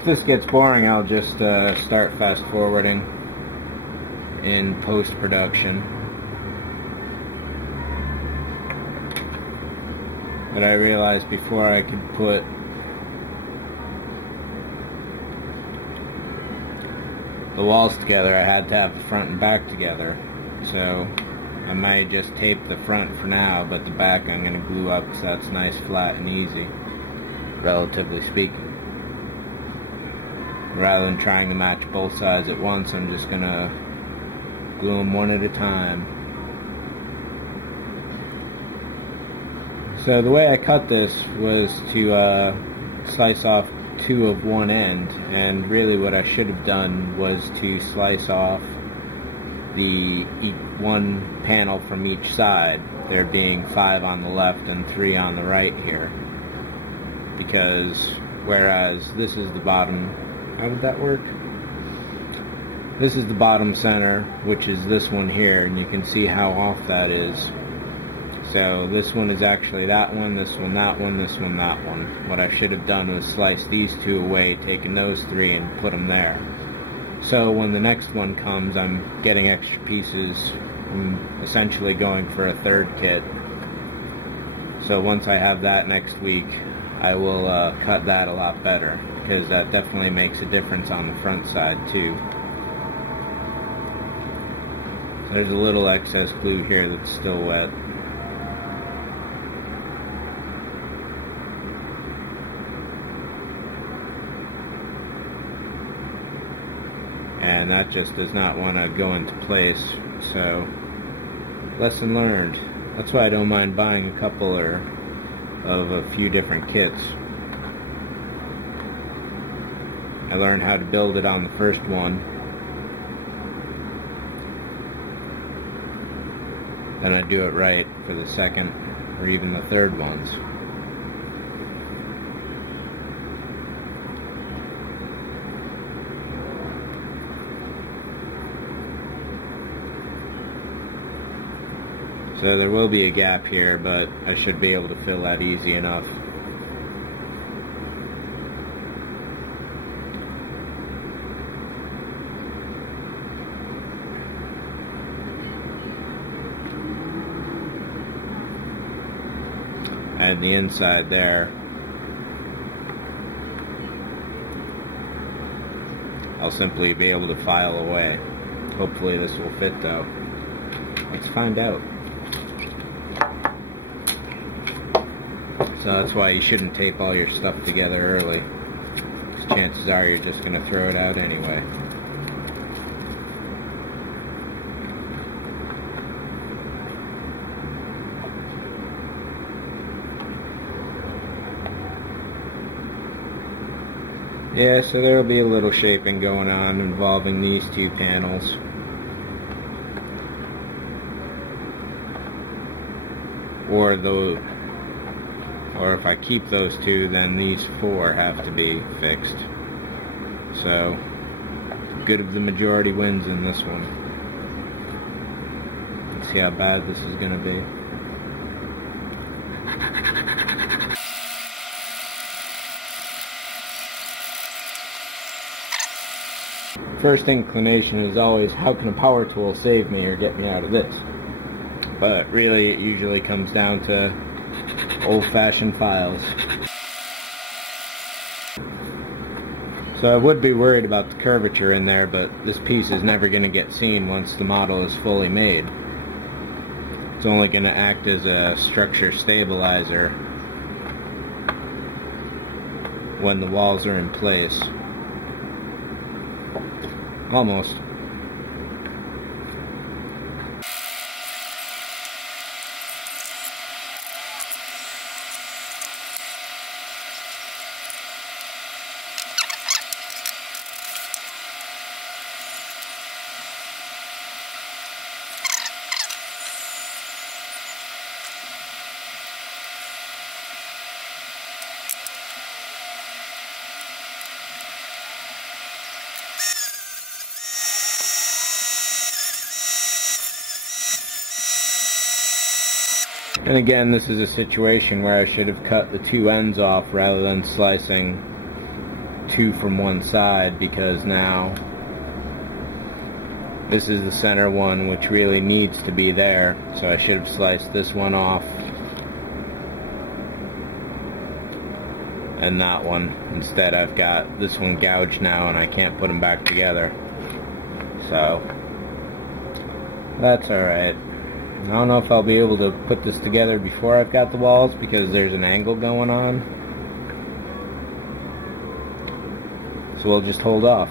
If this gets boring, I'll just start fast forwarding in post-production. But I realized before I could put the walls together, I had to have the front and back together. So I might just tape the front for now, but the back I'm going to glue up because that's nice, flat, and easy, relatively speaking. Rather than trying to match both sides at once, I'm just going to glue them one at a time. So the way I cut this was to slice off two of one end, and really what I should have done was to slice off the one panel from each side, there being 5 on the left and 3 on the right here. Because whereas this is the bottom, how would that work? This is the bottom center, which is this one here, and you can see how off that is. So this one is actually that one, this one that one, this one that one. What I should have done was slice these two away, taken those 3 and put them there. So when the next one comes, I'm getting extra pieces. I'm essentially going for a third kit. So once I have that next week, I will cut that a lot better, because that definitely makes a difference on the front side too. So there's a little excess glue here that's still wet. And that just does not want to go into place. So, lesson learned. That's why I don't mind buying a couple of a few different kits. I learned how to build it on the first one. Then I do it right for the second or even the third ones. So there will be a gap here, but I should be able to fill that easy enough. And the inside there, I'll simply be able to file away. Hopefully this will fit though. Let's find out. So that's why you shouldn't tape all your stuff together early, because chances are you're just going to throw it out anyway. Yeah, so there will be a little shaping going on involving these two panels. Or if I keep those two, then these 4 have to be fixed. So, good of the majority wins in this one. Let's see how bad this is going to be. First inclination is always, how can a power tool save me or get me out of this? But really, it usually comes down to old-fashioned files. So I would be worried about the curvature in there, but this piece is never going to get seen once the model is fully made. It's only going to act as a structure stabilizer when the walls are in place. Almost. And again, this is a situation where I should have cut the 2 ends off rather than slicing two from one side, because now this is the center one, which really needs to be there, so I should have sliced this one off and that one. Instead I've got this one gouged now and I can't put them back together, so that's alright. I don't know if I'll be able to put this together before I've got the walls, because there's an angle going on, so we'll just hold off.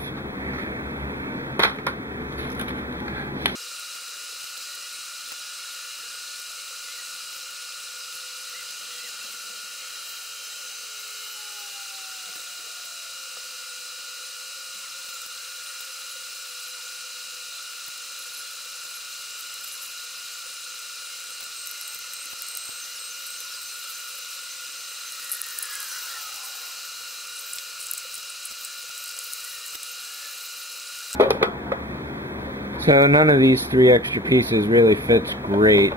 So none of these three extra pieces really fits great.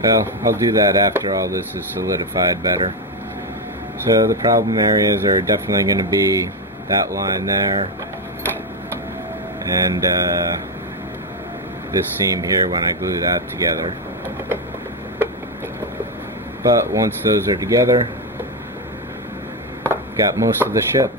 Well, I'll do that after all this is solidified better. So the problem areas are definitely going to be that line there and this seam here when I glue that together. But once those are together, got most of the ship.